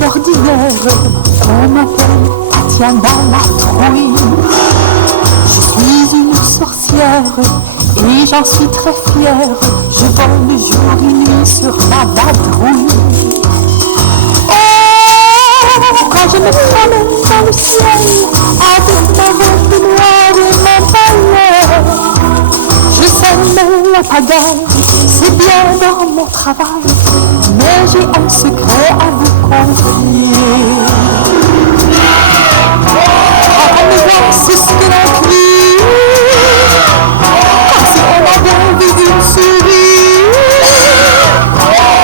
l'ordinaire, on m'appelle Tatiana la Trouille. Je suis une sorcière et j'en suis très fière. Je vole jour et nuit sur ma vadrouille. Quand je me promène dans le ciel avec ma robe noire et mon balai, je sème la pagaille, c'est bien dans mon travail, mais j'ai un secret à vous confier. Quand on me voit, c'est ce que l'on crie, comme si on avait vu une souris.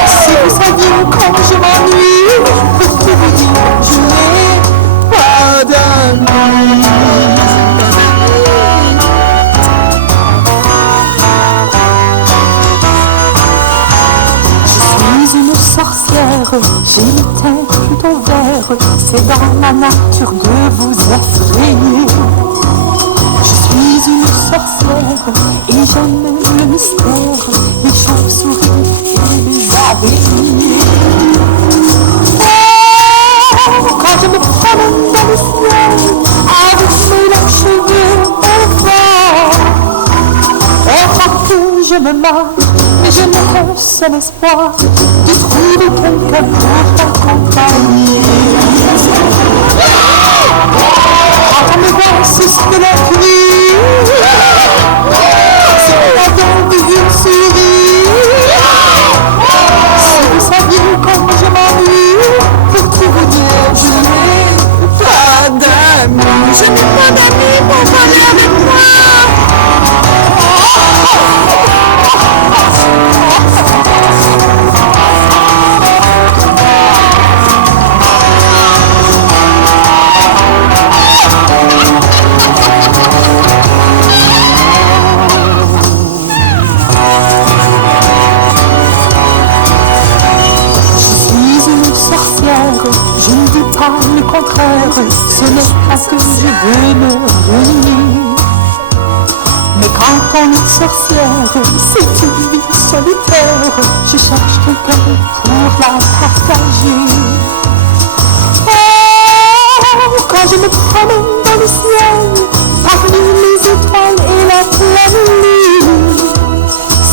Si vous saviez comme je m'ennuie, pour tout vous dire, je n'ai pas d'amis. J'ai le teint plutôt vert, c'est dans ma nature de vous effrayer. Je suis une sorcière et j'aime le mystère, les chauves-souris et les araignées. Oh, quand je me promène dans le ciel avec mes longs cheveux au vent, on croit que je me mords, mais je n'ai qu'un seul espoir, de trouver quelqu'un pour t'accompagner. Quand on me voit, c'est ce que l'on crie, c'est la dent d'une souris. Si vous saviez comme je m'ennuie, pour tout vous dire, je n'ai pas d'amis. Je n'ai pas d'amis pour voler avec moi. Je ne dis pas le contraire, ce n'est pas que je veux me ruiner. Mais quand on est sorcière, c'est une vie solitaire. Je cherche quelqu'un pour la partager. Oh, quand je me promène dans le ciel, parmi les étoiles et la pleine lune,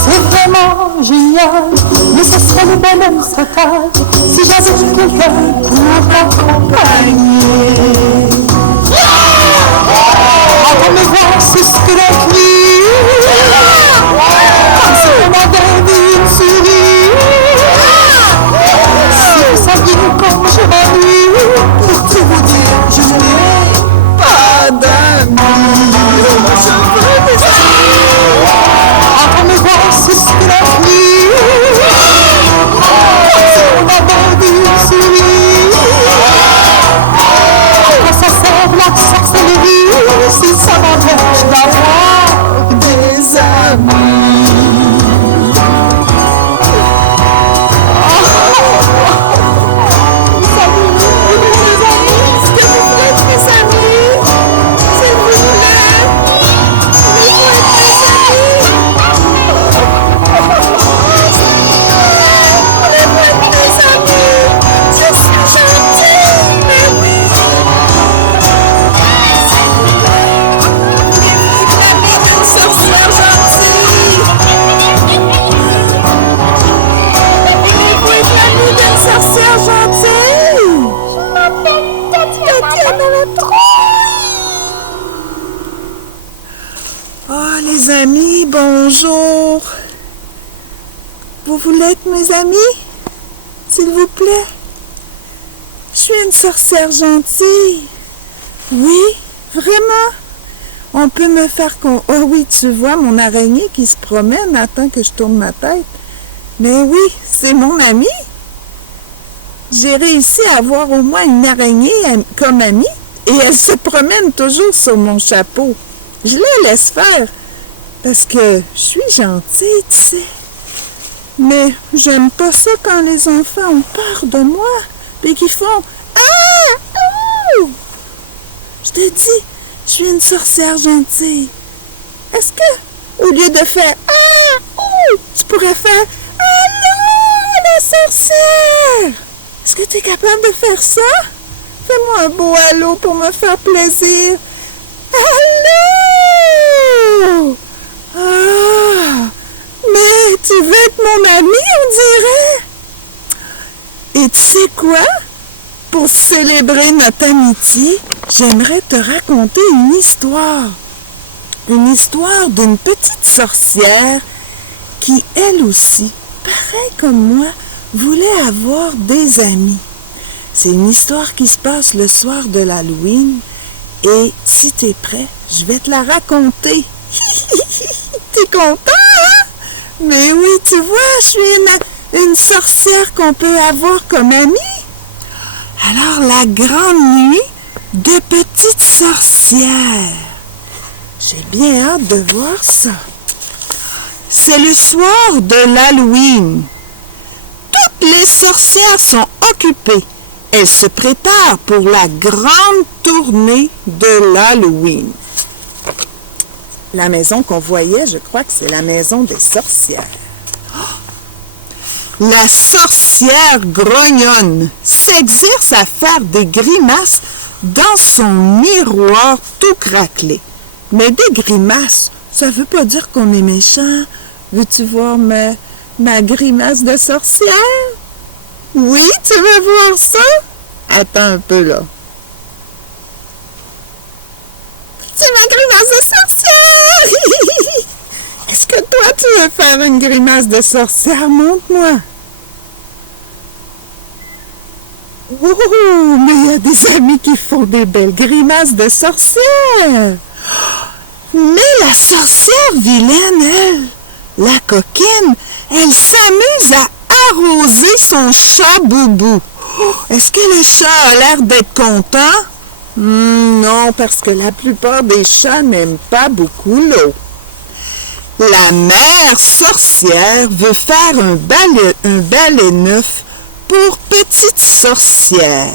c'est vraiment génial, mais ce serait le bonheur total si j'avais quelqu'un pour m'accompagner. Quand on me voit, c'est ce que l'on crie, comme si on avait vu une souris. Si vous saviez comme je m'ennuie, pour tout vous dire, je n'ai pas d'amis. Quand on me voit, c'est ce que l'on crie, comme si on avait vu une souris. Quand ça sert la sorcellerie, si ça m'empêche d'avoir des amis. Les amis, bonjour. Vous voulez être mes amis? S'il vous plaît. Je suis une sorcière gentille. Oui, vraiment. On peut me faire... Oh oui, tu vois mon araignée qui se promène. Attends que je tourne ma tête. Mais oui, c'est mon amie. J'ai réussi à avoir au moins une araignée comme amie. Et elle se promène toujours sur mon chapeau. Je la laisse faire. Parce que je suis gentille, tu sais. Mais j'aime pas ça quand les enfants ont peur de moi. Puis qu'ils font « Ah! Ouh! » Je te dis, je suis une sorcière gentille. Est-ce que, au lieu de faire « Ah! Ouh! » tu pourrais faire « Ah non, la sorcière! » Est-ce que tu es capable de faire ça? Fais-moi un beau allô pour me faire plaisir. Allô! Ah! Mais tu veux être mon ami, on dirait? Et tu sais quoi? Pour célébrer notre amitié, j'aimerais te raconter une histoire. Une histoire d'une petite sorcière qui, elle aussi, pareil comme moi, voulait avoir des amis. C'est une histoire qui se passe le soir de l'Halloween et si t'es prêt, je vais te la raconter. T'es content, hein? Mais oui, tu vois, je suis une sorcière qu'on peut avoir comme amie. Alors, la grande nuit de petites sorcières. J'ai bien hâte de voir ça. C'est le soir de l'Halloween. Toutes les sorcières sont occupées. Elles se préparent pour la grande tournée de l'Halloween. La maison qu'on voyait, je crois que c'est la maison des sorcières. La sorcière grognonne s'exerce à faire des grimaces dans son miroir tout craquelé. Mais des grimaces, ça veut pas dire qu'on est méchant. Veux-tu voir ma grimace de sorcière? Oui, tu veux voir ça? Attends un peu là. C'est ma grimace de sorcière! Est-ce que toi, tu veux faire une grimace de sorcière? Montre-moi. Oh, mais il y a des amis qui font des belles grimaces de sorcière. Mais la sorcière vilaine, elle, la coquine, elle s'amuse à arroser son chat Boubou. Oh, est-ce que le chat a l'air d'être content? Non, parce que la plupart des chats n'aiment pas beaucoup l'eau. La mère sorcière veut faire un balai neuf pour petite sorcière.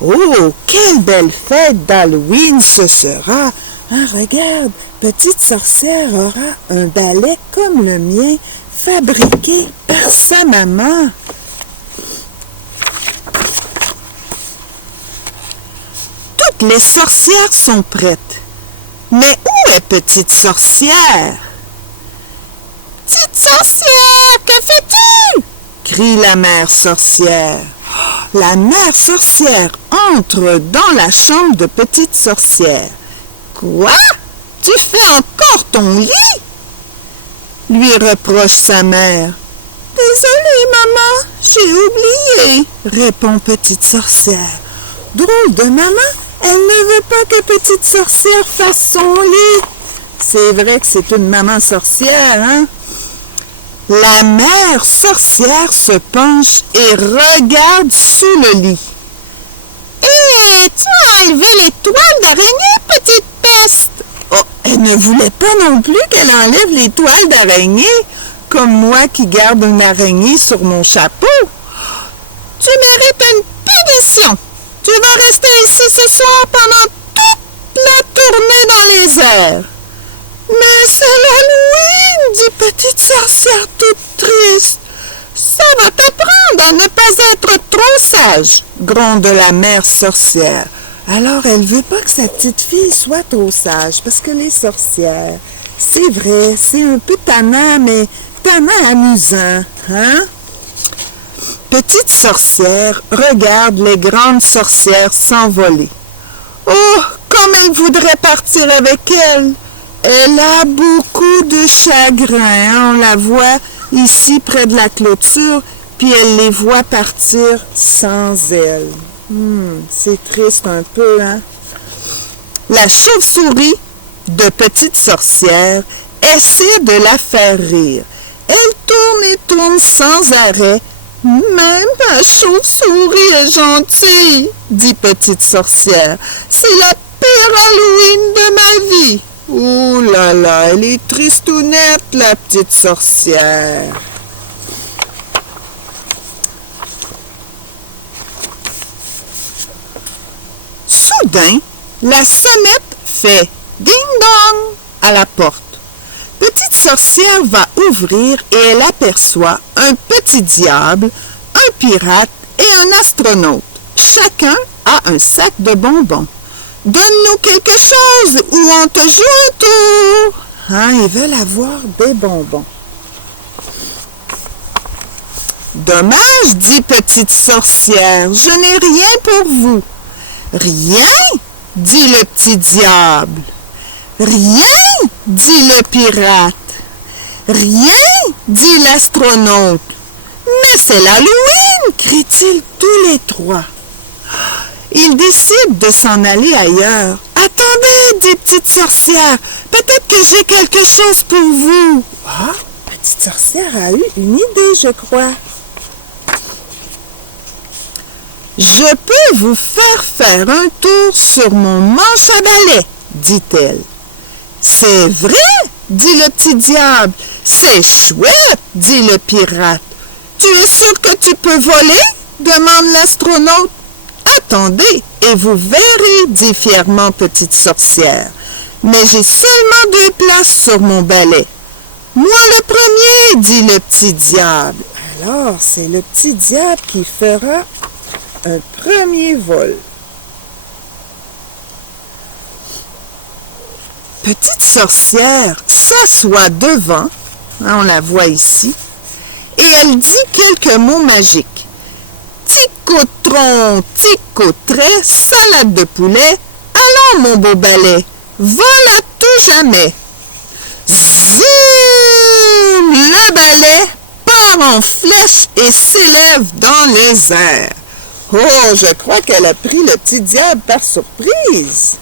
Oh, quelle belle fête d'Halloween ce sera! Ah, regarde, petite sorcière aura un balai comme le mien, fabriqué par sa maman. Toutes les sorcières sont prêtes. Mais où est petite sorcière? Petite sorcière, que fais-tu? Crie la mère sorcière. La mère sorcière entre dans la chambre de petite sorcière. Quoi? Tu fais encore ton lit? Lui reproche sa mère. Désolée, maman, j'ai oublié, répond petite sorcière. Drôle de maman, elle ne veut pas que petite sorcière fasse son lit. C'est vrai que c'est une maman sorcière, hein? La mère sorcière se penche et regarde sous le lit. Hé, tu as enlevé les toiles d'araignée, petite peste! Oh, elle ne voulait pas non plus qu'elle enlève les toiles d'araignée, comme moi qui garde une araignée sur mon chapeau. Tu mérites une punition. Tu vas rester ici ce soir pendant toute la tournée dans les airs. Mais c'est l'Halloween, dit petite sorcière toute triste. Ça va t'apprendre à ne pas être trop sage, gronde la mère sorcière. Alors elle veut pas que sa petite fille soit trop sage, parce que les sorcières, c'est vrai, c'est un peu tannant, mais tannant amusant, hein? Petite sorcière regarde les grandes sorcières s'envoler. Oh, comme elle voudrait partir avec elle! Elle a beaucoup de chagrin, hein? On la voit ici près de la clôture, puis elle les voit partir sans elle. C'est triste un peu, hein? La chauve-souris de petite sorcière essaie de la faire rire. Elle tourne et tourne sans arrêt. Même ma chauve-souris est gentille, dit petite sorcière. C'est la pire Halloween de ma vie. Ouh là là, elle est tristounette, la petite sorcière. Soudain, la sonnette fait ding-dong à la porte. Petite sorcière va ouvrir et elle aperçoit un petit diable, un pirate et un astronaute. Chacun a un sac de bonbons. Donne-nous quelque chose ou on te joue un tour. Hein, ils veulent avoir des bonbons. Dommage, dit Petite Sorcière, je n'ai rien pour vous. Rien, dit le petit diable. Rien, dit le pirate. Rien, dit l'astronaute. Mais c'est l'Halloween, crient-ils tous les trois. Ils décident de s'en aller ailleurs. Attendez, dit Petite Sorcière, peut-être que j'ai quelque chose pour vous. Ah, Petite Sorcière a eu une idée, je crois. Je peux vous faire un tour sur mon manche à balai, dit-elle. C'est vrai, dit le petit diable. C'est chouette, dit le pirate. Tu es sûr que tu peux voler? Demande l'astronaute. Attendez, et vous verrez, dit fièrement Petite Sorcière. Mais j'ai seulement 2 places sur mon balai. Moi le premier, dit le petit diable. Alors, c'est le petit diable qui fera un premier vol. Petite Sorcière s'assoit devant, on la voit ici, et elle dit quelques mots magiques. Tic-au-tron, tic-au-trait, salade de poulet, allons mon beau balai, vole à tout jamais. Zoom! Le balai part en flèche et s'élève dans les airs. Oh, je crois qu'elle a pris le petit diable par surprise.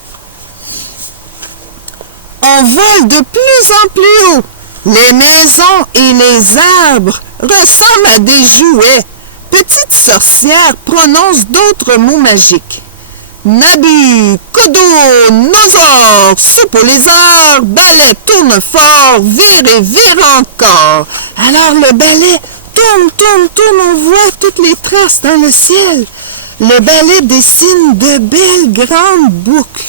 On vole de plus en plus haut. Les maisons et les arbres ressemblent à des jouets. Petite Sorcière prononce d'autres mots magiques. Nabu, Kodo, Nosor, soupe aux lézards, balai tourne fort, vire et vire encore. Alors le balai tourne, on voit toutes les traces dans le ciel. Le balai dessine de belles grandes boucles.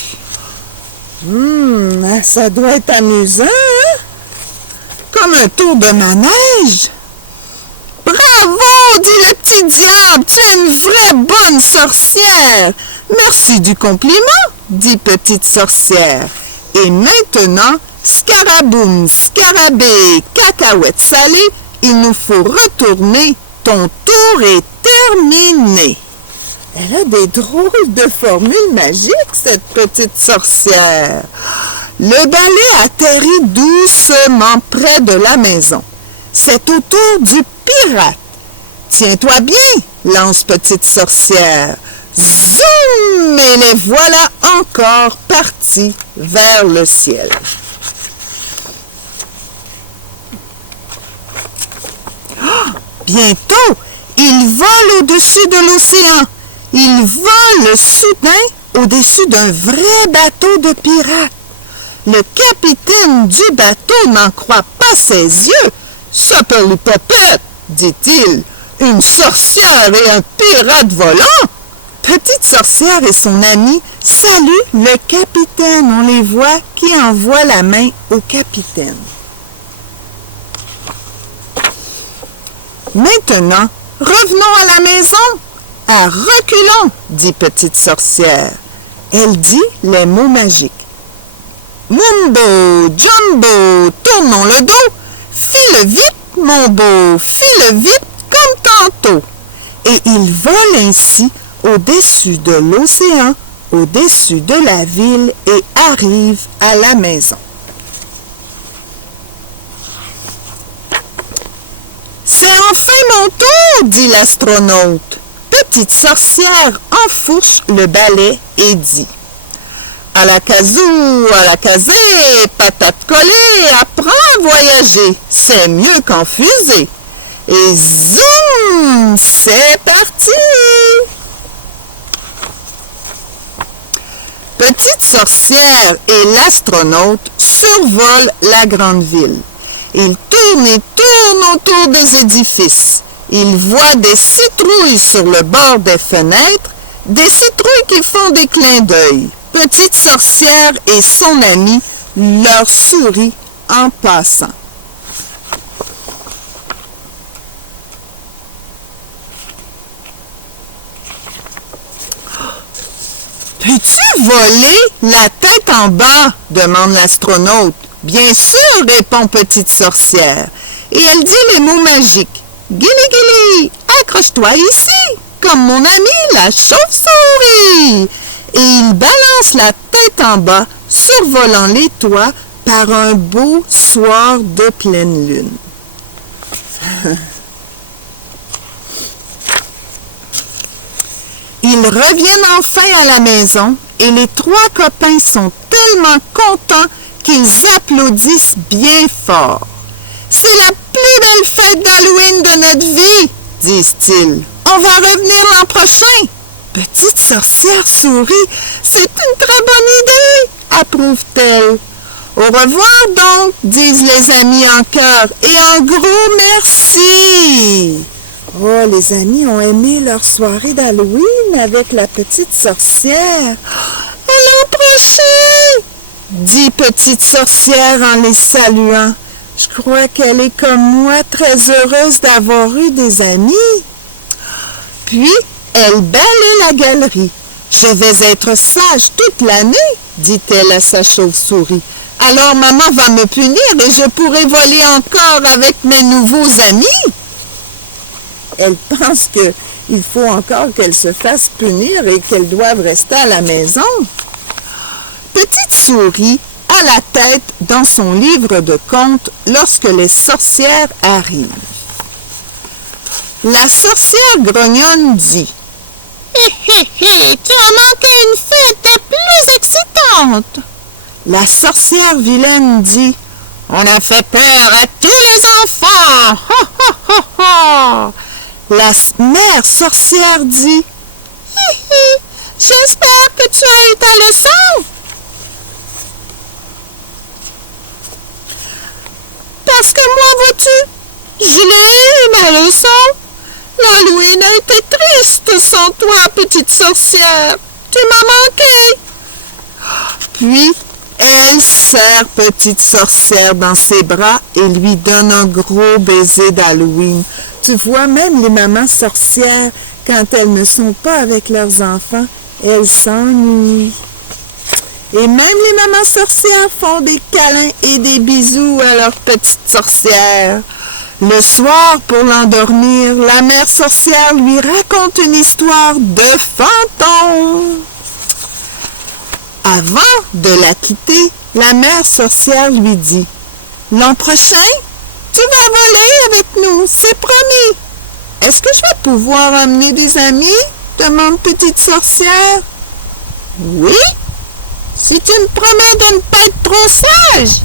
Ça doit être amusant, hein? Comme un tour de manège. Bravo, dit le petit diable, tu es une vraie bonne sorcière. Merci du compliment, dit Petite Sorcière. Et maintenant, Scaraboum, Scarabée, cacahuète salée, il nous faut retourner. Ton tour est terminé. Elle a des drôles de formules magiques, cette petite sorcière. Le balai atterrit doucement près de la maison. C'est au tour du pirate. Tiens-toi bien, lance Petite Sorcière. Zoom! Et les voilà encore partis vers le ciel. Oh, bientôt, ils volent au-dessus de l'océan. Ils volent soudain au-dessus d'un vrai bateau de pirates. Le capitaine du bateau n'en croit pas ses yeux. « Saperlipopette, dit-il, une sorcière et un pirate volant !» Petite Sorcière et son ami saluent le capitaine. On les voit qui envoient la main au capitaine. Maintenant, revenons à la maison. À reculons, dit Petite Sorcière. Elle dit les mots magiques. Mumbo, Jumbo, tournons le dos. File vite, mon beau, file vite comme tantôt. Et il vole ainsi au-dessus de l'océan, au-dessus de la ville et arrive à la maison. C'est enfin mon tour, dit l'astronaute. Petite Sorcière enfourche le balai et dit à la casée, patate collée, apprends à voyager, c'est mieux qu'en fusée. Et zoom, c'est parti! Petite Sorcière et l'astronaute survolent la grande ville. Ils tournent et tournent autour des édifices. Ils voient des citrouilles sur le bord des fenêtres, des citrouilles qui font des clins d'œil. Petite Sorcière et son ami leur sourient en passant. Peux-tu voler la tête en bas? Demande l'astronaute. Bien sûr, répond Petite Sorcière. Et elle dit les mots magiques. Guili guili, accroche-toi ici, comme mon ami la chauve-souris. Et il balance la tête en bas, survolant les toits par un beau soir de pleine lune. Ils reviennent enfin à la maison et les trois copains sont tellement contents qu'ils applaudissent bien fort. « C'est la plus belle fête d'Halloween de notre vie, disent-ils. On va revenir l'an prochain. » Petite Sorcière sourit. « C'est une très bonne idée, approuve-t-elle. »« Au revoir donc, disent les amis en chœur, et un gros merci. » Oh, les amis ont aimé leur soirée d'Halloween avec la Petite Sorcière. « À l'an prochain, dit Petite Sorcière en les saluant. Je crois qu'elle est comme moi très heureuse d'avoir eu des amis. Puis, elle balaie la galerie. Je vais être sage toute l'année, dit-elle à sa chauve-souris. Alors maman va me punir et je pourrai voler encore avec mes nouveaux amis. Elle pense qu'il faut encore qu'elle se fasse punir et qu'elle doive rester à la maison. Petite Souris a la tête dans son livre de contes lorsque les sorcières arrivent. La sorcière grognonne dit « Hé, hé, hé, tu as manqué une fête plus excitante !» La sorcière vilaine dit « On a fait peur à tous les enfants ! Ho, ho, ho, ho !» La mère sorcière dit « Hi, hi, j'espère que tu as eu ta leçon !» Parce que moi, vois-tu, je l'ai eu ma leçon. L'Halloween a été triste sans toi, petite sorcière. Tu m'as manqué. Puis, elle serre petite sorcière dans ses bras et lui donne un gros baiser d'Halloween. Tu vois, même les mamans sorcières, quand elles ne sont pas avec leurs enfants, elles s'ennuient. Et même les mamans sorcières font des câlins et des bisous à leur petite sorcière. Le soir, pour l'endormir, la mère sorcière lui raconte une histoire de fantôme. Avant de la quitter, la mère sorcière lui dit « L'an prochain, tu vas voler avec nous, c'est promis. Est-ce que je vais pouvoir amener des amis? » demande petite sorcière. « Oui, si tu me promets de ne pas être trop sage. »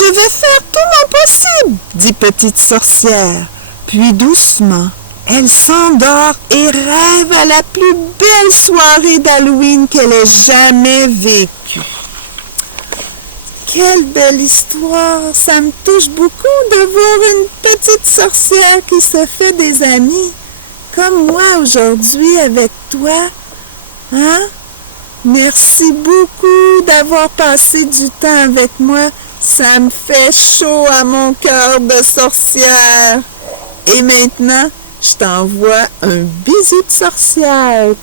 Je vais faire tout mon possible, dit petite sorcière. Puis doucement, elle s'endort et rêve à la plus belle soirée d'Halloween qu'elle ait jamais vécue. Quelle belle histoire! Ça me touche beaucoup de voir une petite sorcière qui se fait des amis, comme moi aujourd'hui avec toi. Hein? Merci beaucoup d'avoir passé du temps avec moi. Ça me fait chaud à mon cœur de sorcière. Et maintenant, je t'envoie un bisou de sorcière.